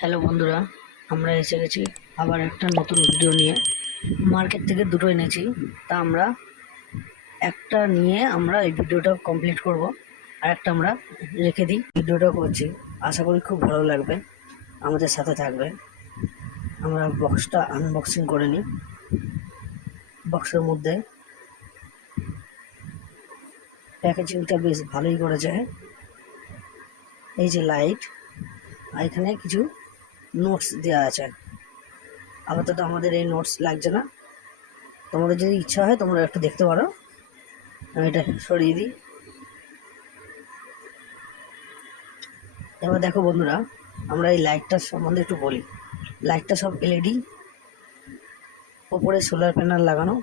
Hello বন্ধুরা, আমরা এসে গেছি আবার একটা নতুন ভিডিও নিয়ে। মার্কেট থেকে দুটো এনেছি, তা আমরা একটা নিয়ে আমরা এই ভিডিওটা কমপ্লিট করব, আর একটা আমরা রেখে দিই। ভিডিওটা করছি, আশা করি খুব ভালো লাগবে, আমাদের সাথে থাকবে। আমরা বক্সটা আনবক্সিং করে নিই। বক্সের মধ্যে প্যাকেজিংটা বেশ ভালোই করেছে। এই যে লাইট আর এখানে কিছু নোটস দেওয়া আছে। আপাতত আমাদের এই নোটস লাগছে না। তোমাদের যদি ইচ্ছা হয়, তোমরা একটু দেখতে পারো। আমি এটা সরিয়ে দিই। এবার দেখো বন্ধুরা, আমরা এই লাইটটার সম্বন্ধে একটু বলি। লাইটটা সব এলইডি ওপরে সোলার প্যানেল লাগানো।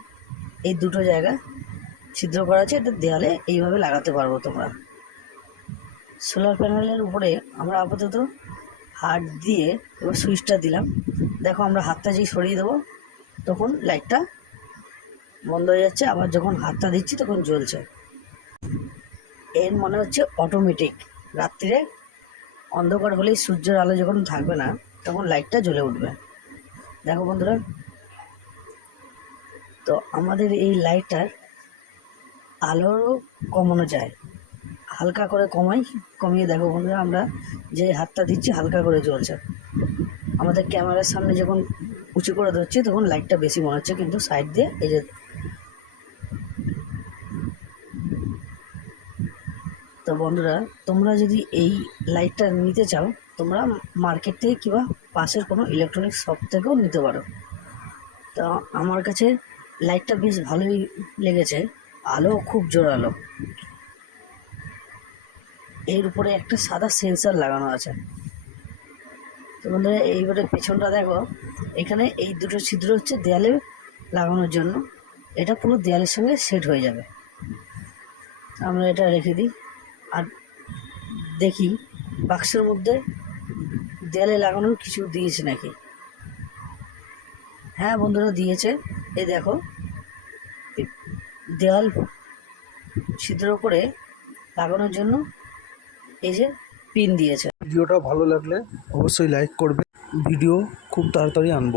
এই দুটো জায়গা ছিদ্র করা আছে, এটা দেয়ালে এইভাবে লাগাতে পারব তোমরা। সোলার প্যানেলের উপরে আমরা আপাতত হাত দিয়ে এবার সুইচটা দিলাম। দেখো আমরা হাতটা যেই সরিয়ে দেবো, তখন লাইটটা বন্ধ হয়ে যাচ্ছে। আবার যখন হাতটা দিচ্ছি, তখন জ্বলছে। এর মনে হচ্ছে অটোমেটিক রাত্রিরে অন্ধকার হলেই সূর্যের আলো যখন থাকবে না, তখন লাইটটা জ্বলে উঠবে। দেখো বন্ধুরা, তো আমাদের এই লাইটটার আলোরও কমানো যায়। হালকা করে কমাই, কমিয়ে দেখো বন্ধুরা আমরা যে হাতটা দিচ্ছি হালকা করে জ্বলছে। আমাদের ক্যামেরার সামনে যখন উঁচু করে ধরছি তখন লাইটটা বেশি মনে হচ্ছে, কিন্তু সাইড দিয়ে এই যে তো বন্ধুরা, তোমরা যদি এই লাইটটা নিতে চাও, তোমরা মার্কেট থেকে কিংবা পাশের কোনো ইলেকট্রনিক্স শপ থেকেও নিতে পারো। তো আমার কাছে লাইটটা বেশ ভালোই লেগেছে, আলো খুব জোরালো। এর উপরে একটা সাদা সেন্সার লাগানো আছে। তো বন্ধুরা, এইবারে পেছনটা দেখো, এখানে এই দুটো ছিদ্র হচ্ছে দেয়ালে লাগানোর জন্য। এটা পুরো দেয়ালের সঙ্গে সেট হয়ে যাবে। আমরা এটা রেখে দিই। আর দেখি, বাক্সের মধ্যে দেয়ালে লাগানোর কিছু দিয়েছে নাকি? হ্যাঁ বন্ধুরা, দিয়েছে। এই দেখো দেওয়াল ছিদ্র করে লাগানোর জন্য এই যে পিন দিয়েছে। ভিডিওটা ভালো লাগলে অবশ্যই লাইক করবে। ভিডিও খুব তাড়াতাড়ি আনব।